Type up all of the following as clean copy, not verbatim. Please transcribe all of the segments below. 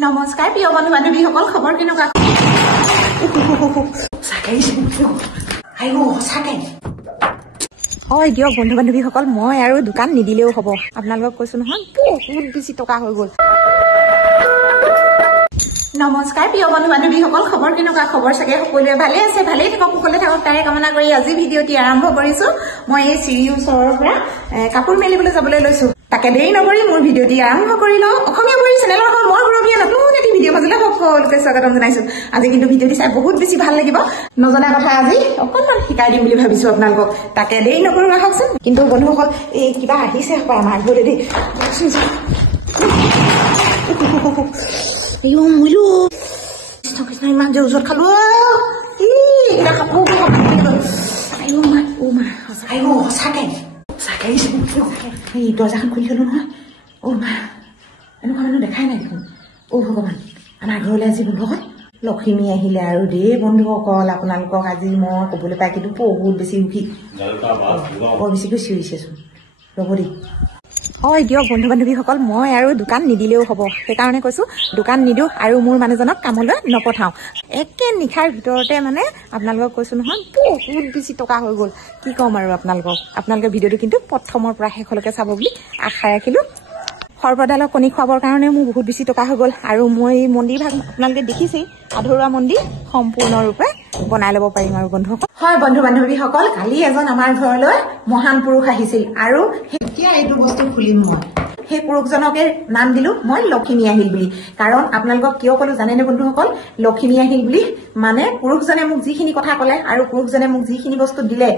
নমস্কাৰ প্ৰিয় বন্ধু বান্ধৱীসকল, খবৰ কেনেকুৱা? হয় দিয়ক বন্ধু বান্ধৱীসকল, মই আৰু দোকান নিদিলেও হ'ব। আপোনালোকক কৈছো নহয়, বহুত বেছি টকা হৈ গ'ল। নমস্কাৰ প্ৰিয় বন্ধু বান্ধৱীসকল, খবৰ কেনেকুৱা? খবৰ চাগে সকলোৱে ভালে আছে, ভালেই থাকক, সকলোৱে থাকক তাৰে কামনা কৰি আজি ভিডিঅ'টি আৰম্ভ কৰিছো। মই এই চিৰিৰ ওচৰৰ পৰা কাপোৰ মেলিবলৈ যাবলৈ লৈছো। তাকে দেৰি নকৰি মোৰ ভিডিঅ'টি আৰম্ভ কৰি লওঁ। অসমীয়া বুঢ়ী চেনেলৰ মই গৌৰৱীয়া নতুন এটি ভিডিঅ' মাজলৈ সকলোকে স্বাগতম জনাইছো। আজি কিন্তু ভিডিঅ'টি চাই বহুত বেছি ভাল লাগিব। নজনা কথা আজি অকণমান শিকাই দিম বুলি ভাবিছো আপোনালোকক। তাকে দেৰি নকৰো আহকচোন। কিন্তু বন্ধুসকল, এই কিবা আহিছে আমাৰ ঘৰলৈ দেই। মইলো কৃষ্ণ ইমান যে ওজত খালো। সঁচাকে দৰ্জাখন খুলি থলো নহয়। এনেকুৱা মানুহ দেখাই নাই দেখোন। ভগৱান, আমাৰ ঘৰলৈ আজি বন্ধুসকল লখিমী আহিলে আৰু দেই বন্ধুসকল। আপোনালোকক আজি মই কবলৈ পাই কিন্তু বহুত বেছি সুখী। বৰ বেছিকৈ চিঞৰিছেচোন, ৰ'ব দেই। হয় দিয়ক বন্ধু বান্ধৱীসকল, মই আৰু দোকান নিদিলেও হ'ব। সেইকাৰণে কৈছো দোকান নিদিওঁ আৰু মোৰ মানুহজনক কামলৈ নপঠাওঁ। একে নিশাৰ ভিতৰতে মানে আপোনালোকক কৈছো নহয়, বহুত বেছি টকা হৈ গ'ল। কি ক'ম আৰু আপোনালোকে ভিডিঅ'টো কিন্তু প্ৰথমৰ পৰা শেষলৈকে চাব বুলি আশা ৰাখিলো। সৰ্বদালক কণী খুৱাবৰ কাৰণে মোৰ বহুত বেছি টকা হৈ গ'ল। আৰু মই মন্দিৰ ভাগ আপোনালোকে দেখিছেই, আধৰুৱা মন্দিৰ সম্পূৰ্ণৰূপে বনাই ল'ব পাৰিম আৰু বন্ধুসকল। হয় বন্ধু বান্ধৱীসকল, কালি এজন আমাৰ ঘৰলৈ মহান পুৰুষ আহিছিল আৰু এতিয়া এইটো বস্তু খুলিম মই। সেই পুৰুষজনকে নাম দিলো মই লখিমী আহিল বুলি। কাৰণ আপোনালোকক কিয় কলো জানেনে বন্ধুসকল? লখিমী আহিল বুলি মানে পুৰুষজনে মোক যিখিনি কথা কলে আৰু পুৰুষজনে মোক যিখিনি বস্তু দিলে,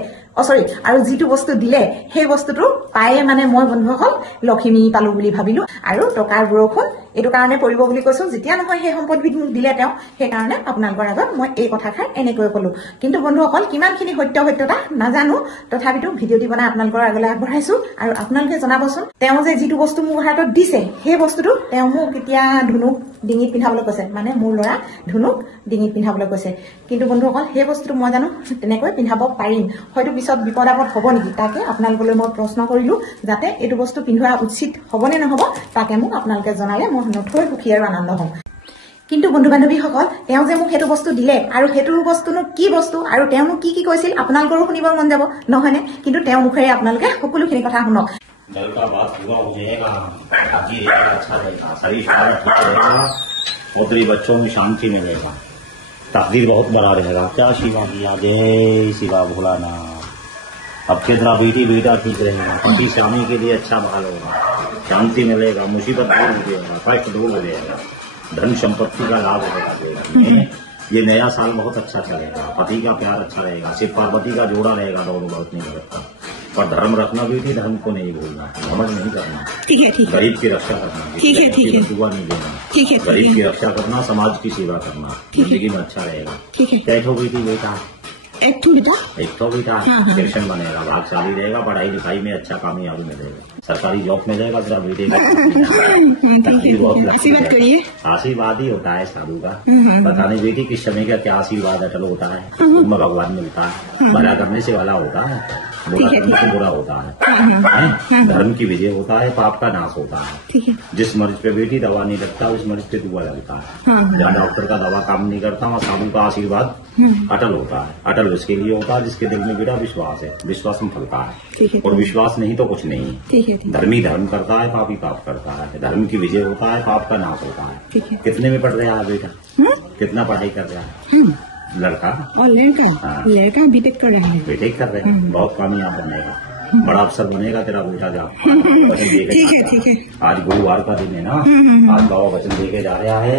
আৰু যিটো বস্তু দিলে সেই বস্তুটো পায়ে মানে মই বন্ধুসকল লখিমী পালো বুলি ভাবিলো। আৰু টকাৰ বৰষুণ এইটো কাৰণে পৰিব বুলি কৈছো, যেতিয়া নহয় সেই সম্পদবিধ মোক দিলে তেওঁ। সেইকাৰণে আপোনালোকৰ আগত মই এই কথাষাৰ এনেকৈ কলো। কিন্তু বন্ধুসকল কিমানখিনি সত্যতা নাজানো, তথাপিতো ভিডিঅ'টি বনাই আপোনালোকৰ আগলৈ আগবঢ়াইছো। আৰু আপোনালোকে জনাবচোন, তেওঁ যে যিটো বস্তু মোৰ হাতত দিছে সেই বস্তুটো তেওঁ মোক এতিয়া ধুনুক ডিঙিত পিন্ধাবলৈ কৈছে, মানে মোৰ ল'ৰা ধুনুক ডিঙিত পিন্ধাবলৈ কৈছে। কিন্তু বন্ধুসকল সেই বস্তুটো মই জানো তেনেকৈ পিন্ধাব পাৰিম, হয়তো পিছত বিপদ আপদ হ'ব নেকি, তাকে আপোনালোকলৈ মই প্ৰশ্ন কৰিলো। যাতে এইটো বস্তু পিন্ধোৱা উচিত হ'বনে নহ'ব তাকে মোক আপোনালোকে জনালে মই নথৈ সুখী আৰু আনন্দ হওঁ। কিন্তু বন্ধু বান্ধৱীসকল, তেওঁ যে মোক সেইটো বস্তু দিলে আৰু সেইটো বস্তুনো কি বস্তু আৰু তেওঁনো কি কি কৈছিল আপোনালোকৰো শুনিব মন যাব নহয়নে? কিন্তু তেওঁৰ মুখেৰে আপোনালোকে সকলোখিনি কথা শুনক। जल का बात पूरा हो जाएगा, जी अच्छा रहेगा, शरीर सारा ठीक रहेगा, पुत्री बच्चों में शांति मिलेगा, तकदीर बहुत बड़ा रहेगा। क्या शिवा किया, जय शिवा भोलानाथ। अब केतरा बेटी बेटा ठीक रहेगा, पति स्वामी के लिए अच्छा भाल होगा, शांति मिलेगा, मुसीबत दूर हो जाएगा, कष्ट दूर हो जाएगा, धन संपत्ति का लाभ होगा। ये नया साल बहुत अच्छा चलेगा, पति का प्यार अच्छा रहेगा, शिव पार्वती का जोड़ा रहेगा, दोनों बहुत नहीं करता। पर धर्म रखना बेटी, धर्म को नहीं भूलना, समझ नहीं करना। ठीक है। गरीब की रक्षा करना, ठीक है। दुआ नहीं देना, ठीक है। गरीब की रक्षा करना, समाज की सेवा करना, जिंदगी में अच्छा रहेगा। ठीक है। कैठो बेटी बेटा, एक तो बेटा स्टेशन बनेगा, भागशाली रहेगा, पढ़ाई लिखाई में अच्छा कामयाबी मिलेगा, सरकारी जॉब मिलेगा। तेरा बेटे आशीर्वाद ही होता है साधु का। पता नहीं बेटी किस समय का क्या आशीर्वाद अटल होता है, उनमें भगवान मिलता है। भला करने से वाला होता है, बुरा करने से बुरा होता है। धर्म की विजय होता है, पाप का नाश होता है। जिस मरीज पे बेटी दवा नहीं लगता उस मरीज पे दुआ लगता है। जहाँ डॉक्टर का दवा काम नहीं करता वहाँ साधु का आशीर्वाद अटल होता है। अटल उसके लिए होता है जिसके दिल में बेटा विश्वास है, विश्वास में फलता है। और विश्वास नहीं तो कुछ नहीं है। धर्मी धर्म करता है, पापी पाप करता है। धर्म की विजय होता है, पाप का नाश होता है। कितने में पढ़ रहा है बेटा? कितना पढ़ाई कर रहा है लड़का? और लड़का बीटेक कर रहा है। बीटेक कर रहे हैं, बहुत कामयाब बनेगा, बड़ा अफसर बनेगा तेरा बेटा। जा ठीक है। आज गुरुवार का दिन है ना, आज बाबा वचन देके जा रहा है,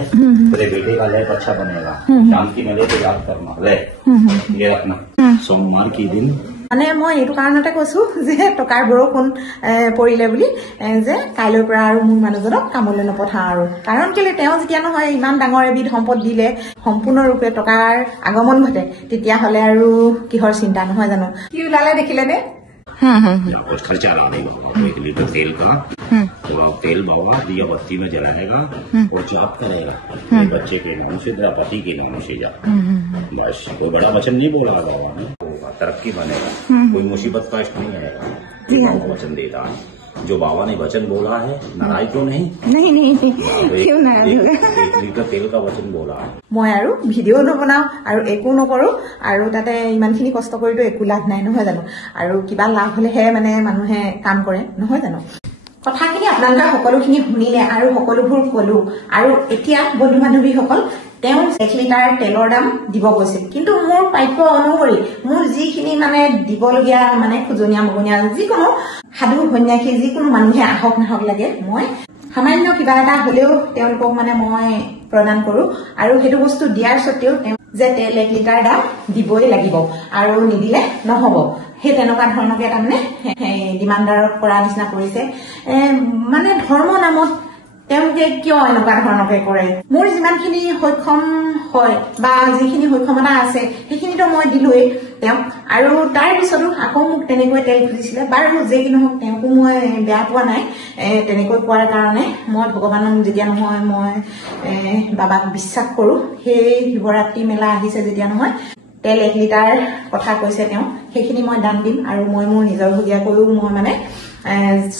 तेरे बेटे का लैप अच्छा बनेगा, शांति मिले तो याद करना, ले ये रखना। सोमवार की दिन মানে মই এইটো কাৰণতে কৈছো যে টকাৰ বৰষুণ পৰিলে বুলি, যে কাইলৈৰ পৰা আৰু মোৰ মানুহজনক কামলৈ নপঠাওঁ। আৰু কাৰণ কেলে, তেওঁ যেতিয়া নহয় ইমান ডাঙৰ এবিধ সম্পদ দিলে, সম্পূৰ্ণৰূপে টকাৰ আগমন ঘটে, তেতিয়াহ'লে আৰু কিহৰ চিন্তা নহয় জানো? কি ওলালে দেখিলেনে? कुछ खर्चा ला देगा, 1 लीटर तेल का, तो तेल बाबा दिया बत्ती में जलाएगा और जाप करेगा, बच्चे के नाम से, पति के नाम से जा। बस कोई बड़ा वचन नहीं बोला बाबा ने, तरक्की बनेगा, कोई मुसीबत कष्ट नहीं आएगा, बाबा वचन देता है। जो बाबा ने वचन बोला है नाराज तो नहीं? नहीं क्यों नाराज होगा? 1 लीटर तेल का वचन बोला है। মই আৰু ভিডিঅ' নবনাও আৰু একো নকৰো আৰু তাতে ইমানখিনি কষ্ট কৰিতো একো লাভ নাই নহয় জানো আৰু কিবা লাভ হলেহে মানে মানুহে কাম কৰে নহয় জানো কথাখিনি আপোনালোকে সকলোখিনি শুনিলে আৰু সকলোবোৰ কলো আৰু এতিয়া বন্ধু বান্ধৱীসকল তেওঁ 1 লিটাৰ তেলৰ দাম দিব গৈছিল কিন্তু মোৰ প্ৰাপ্য অনুসৰি মোৰ যিখিনি মানে দিবলগীয়া মানে খুজনীয়া মগনীয়া যিকোনো সাধু সন্যাসী যিকোনো মানুহে আহক নাহক লাগে মই সামান্য কিবা এটা হলেও তেওঁলোকক মানে মই প্ৰদান কৰো আৰু সেইটো বস্তু দিয়াৰ সত্ত্বেও যে তেল 1 লিটাৰ দাম দিবই লাগিব আৰু নিদিলে নহব হে তেনেকুৱা ধৰণকে তাৰমানে ডিমাণ্ডাৰ কৰা নিচিনা কৰিছে মানে ধৰ্ম নামত তেওঁলোকে কিয় এনেকুৱা ধৰণকে কৰে মোৰ যিমানখিনি সক্ষম হয় বা যিখিনি সক্ষমতা আছে সেইখিনিতো মই দিলোৱে তেওঁ আৰু তাৰ পিছতো আকৌ মোক তেনেকৈ তেল খুজিছিলে বাৰু যে কি নহওক তেওঁকো মই বেয়া পোৱা নাই তেনেকৈ কোৱাৰ কাৰণে মই ভগৱানক যেতিয়া নহয় মই বাবাক বিশ্বাস কৰো সেই শিৱৰাত্ৰি মেলা আহিছে যেতিয়া নহয় তেল 1 লিটাৰ কথা কৈছে তেওঁ সেইখিনি মই দান দিম আৰু মই মোৰ নিজৰ ভগীয়াকৈও মই মানে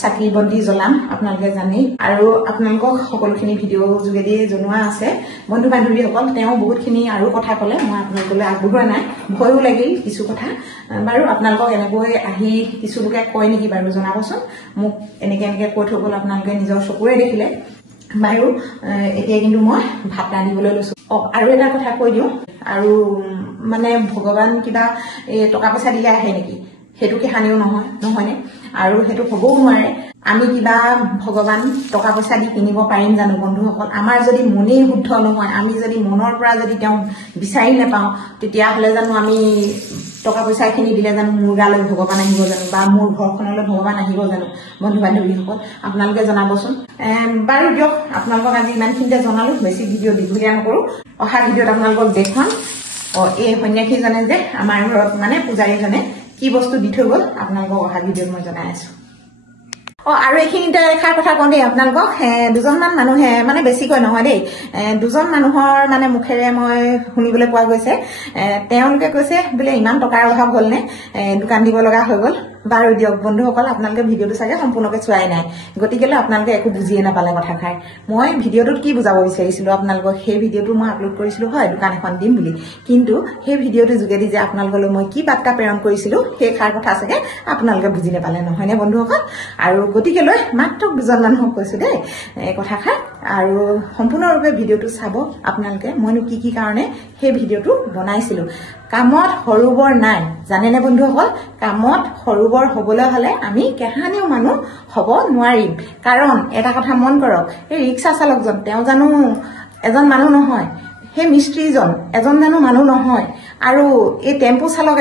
চাকি বন্তি জ্বলাম আপোনালোকে জানি আৰু আপোনালোকক সকলোখিনি ভিডিঅ' যোগেদি জনোৱা আছে বন্ধু বান্ধৱীসকল তেওঁ বহুতখিনি আৰু কথা ক'লে মই আপোনালোকলৈ আগবঢ়োৱা নাই ভয়ো লাগিল কিছু কথা বাৰু আপোনালোকক এনেকৈ আহি কিছু লোকে কয় নেকি বাৰু জনাবচোন মোক এনেকৈ কৈ থৈ গ'ল আপোনালোকে নিজৰ চকুৰে দেখিলে বাৰু এতিয়া কিন্তু মই ভাত ৰান্ধিবলৈ লৈছো আৰু এটা কথা কৈ দিওঁ আৰু মানে ভগৱান কিবা টকা পইচা দিলে আহে নেকি হেতু কি হানিও নহয়নে আৰু হেতু হবও নোৱাৰে আমি কিবা ভগৱান টকা পইচা দি কিনিব পাৰিম জানো বন্ধুসকল আমাৰ যদি মনেই শুদ্ধ নহয় আমি যদি মনৰ পৰা যদি তেওঁ বিচাৰি নাপাওঁ তেতিয়া হলে জানো আমি টকা পইচাখিনি দিলে জানো মোৰ গালৈ ভগৱান আহিব জানো বা মোৰ ঘৰখনলৈ ভগৱান আহিব জানো বন্ধু বান্ধৱীসকল আপোনালোকে জনাবচোন বাৰু দিয়ক আপোনালোকক আজি ইমানখিনিতে জনালো বেছি ভিডিঅ' দীঘলীয়া নকৰো অহা ভিডিঅ'ত আপোনালোকক দেখুৱাম এই সন্যাসীজনে যে আমাৰ ঘৰত মানে পূজাৰীজনে কি বস্তু দি থৈ গ'ল আপোনালোকক অহা ভিডিঅ'ত মই জনাই আছো আৰু এইখিনিতে এষাৰ কথা কওঁ দেই আপোনালোকক দুজনমান মানুহে মানে বেছিকৈ নহয় দেই দুজন মানুহৰ মানে মুখেৰে মই শুনিবলৈ পোৱা গৈছে তেওঁলোকে কৈছে বোলে ইমান টকাৰ অভাৱ হ'লনে দোকান দিব লগা হৈ গ'ল বাৰু দিয়ক বন্ধুসকল আপোনালোকে ভিডিঅ'টো চাগে সম্পূৰ্ণকৈ চোৱাই নাই গতিকেলৈ আপোনালোকে একো বুজিয়ে নাপালে কথাষাৰ মই ভিডিঅ'টোত কি বুজাব বিচাৰিছিলো আপোনালোকক সেই ভিডিঅ'টো মই আপলোড কৰিছিলো হয় দোকান এখন দিম বুলি কিন্তু সেই ভিডিঅ'টোৰ যোগেদি যে আপোনালোকলৈ মই কি বাৰ্তা প্ৰেৰণ কৰিছিলো সেই খাৰ কথা চাগে আপোনালোকে বুজি নাপালে নহয়নে বন্ধুসকল আৰু গতিকেলৈ মাত্ৰ দুজন মানুহক কৈছো দেই কথাষাৰ আৰু সম্পূৰ্ণৰূপে ভিডিঅ'টো চাব আপোনালোকে মইনো কি কাৰণে সেই ভিডিঅ'টো বনাইছিলো কামত সৰু বৰ নাই জানেনে বন্ধুসকল কামত সৰু বৰ হ'বলৈ হলে আমি কেহানিও মানুহ হ'ব নোৱাৰিম কাৰণ এটা কথা মন কৰক এই ৰিক্সা চালকজন তেওঁ জানো এজন মানুহ নহয় সেই মিস্ত্ৰীজন এজন জানো মানুহ নহয় আৰু এই টেম্পু চালক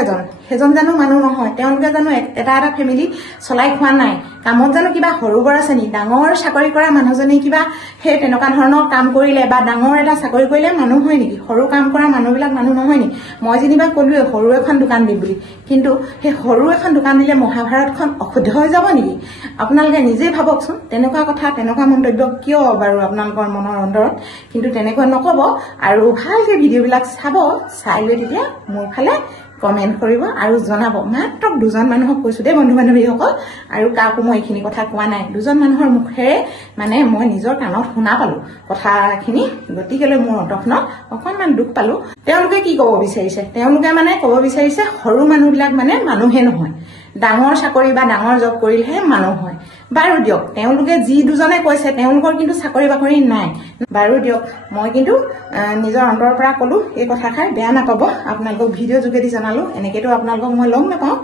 সেইজন জানো মানুহ নহয় তেওঁলোকে জানো এটা ফেমিলি চলাই খোৱা নাই কামত জানো কিবা সৰু বৰ আছে নি ডাঙৰ চাকৰি কৰা মানুহজনে কিবা সেই তেনেকুৱা ধৰণৰ কাম কৰিলে বা ডাঙৰ এটা চাকৰি কৰিলে মানুহ হয় নেকি সৰু কাম কৰা মানুহবিলাক মানুহ নহয় নি মই যেনিবা ক'লোৱে সৰু এখন দোকান দিম বুলি কিন্তু সেই সৰু এখন দোকান দিলে মহাভাৰতখন অশুদ্ধ হৈ যাব নেকি আপোনালোকে নিজে ভাবকচোন তেনেকুৱা কথা তেনেকুৱা মন্তব্য কিয় বাৰু আপোনালোকৰ মনৰ অন্তৰত কিন্তু তেনেকুৱা নক'ব আৰু ভালকে ভিডিঅ'বিলাক চাব চাই লৈ তেতিয়া মোৰ ফালে কমেন্ট কৰিব আৰু জনাব মাত্ৰ দুজন মানুহক কৈছো দেই বন্ধু বান্ধৱীসকল আৰু কাকো মই এইখিনি কথা কোৱা নাই দুজন মানুহৰ মুখেৰে মানে মই নিজৰ কাণত শুনা পালো কথাখিনি গতিকেলৈ মোৰ অন্তৰখনত অকণমান দুখ পালো তেওঁলোকে কি ক'ব বিচাৰিছে তেওঁলোকে মানে ক'ব বিচাৰিছে সৰু মানুহবিলাক মানে মানুহে নহয় ডাঙৰ চাকৰি বা ডাঙৰ জব কৰিলেহে মানুহ হয় বাৰু দিয়ক তেওঁলোকে যি দুজনে কৈছে তেওঁলোকৰ কিন্তু চাকৰি বাকৰি নাই বাৰু দিয়ক মই কিন্তু নিজৰ অন্তৰৰ পৰা ক'লো এই কথাষাৰ বেয়া নাপাব আপোনালোকক ভিডিঅ' যোগেদি জনালো এনেকেতো আপোনালোকক মই লগ নাপাওঁ